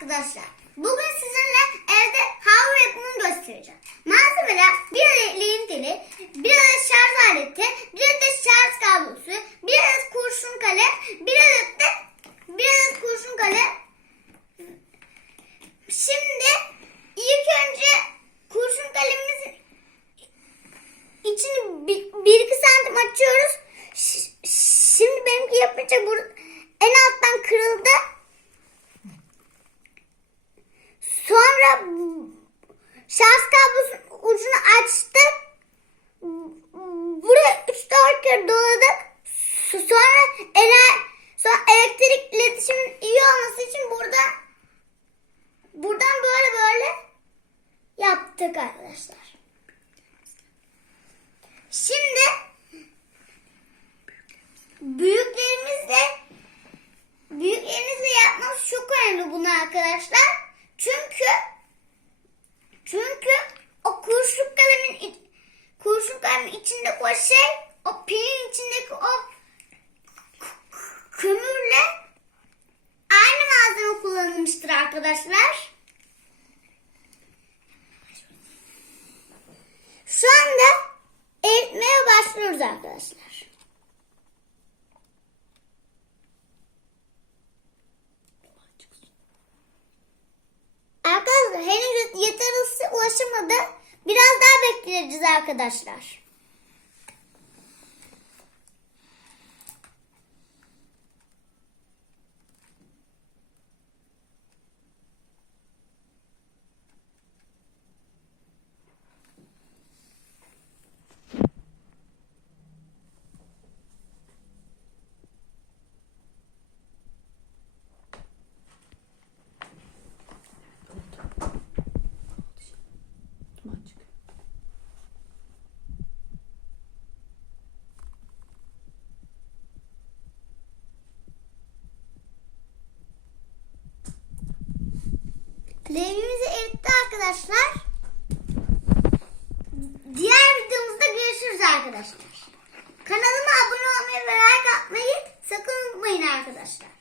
arkadaşlar. Bugün sizinle evde havlu yapımını göstereceğim. Malzemeler bir adet lehim teli, bir adet şarj aleti, bir adet şarj kablosu, bir adet kurşun kalem, bir adet de bir adet kurşun kalem. Şimdi ilk önce kurşun kalemimizin içini bir, bir iki santim açıyoruz. Şimdi benimki yapınca en alttan kırıldı. Sonra şarj kablosunun ucunu açtık. Buraya 3-4 kere doladık. Sonra, ener, sonra elektrik iletişimin iyi olması için burada buradan böyle böyle yaptık arkadaşlar. İçinde o şey o pilin içindeki o kömürle aynı malzeme kullanılmıştır arkadaşlar. Şu anda eritmeye başlıyoruz arkadaşlar. Arkadaşlar henüz yeter ısı ulaşamadı. Biraz daha bekleyeceğiz arkadaşlar. Levimizi eritti arkadaşlar. Diğer videomuzda görüşürüz arkadaşlar. Kanalıma abone olmayı ve like atmayı sakın unutmayın arkadaşlar.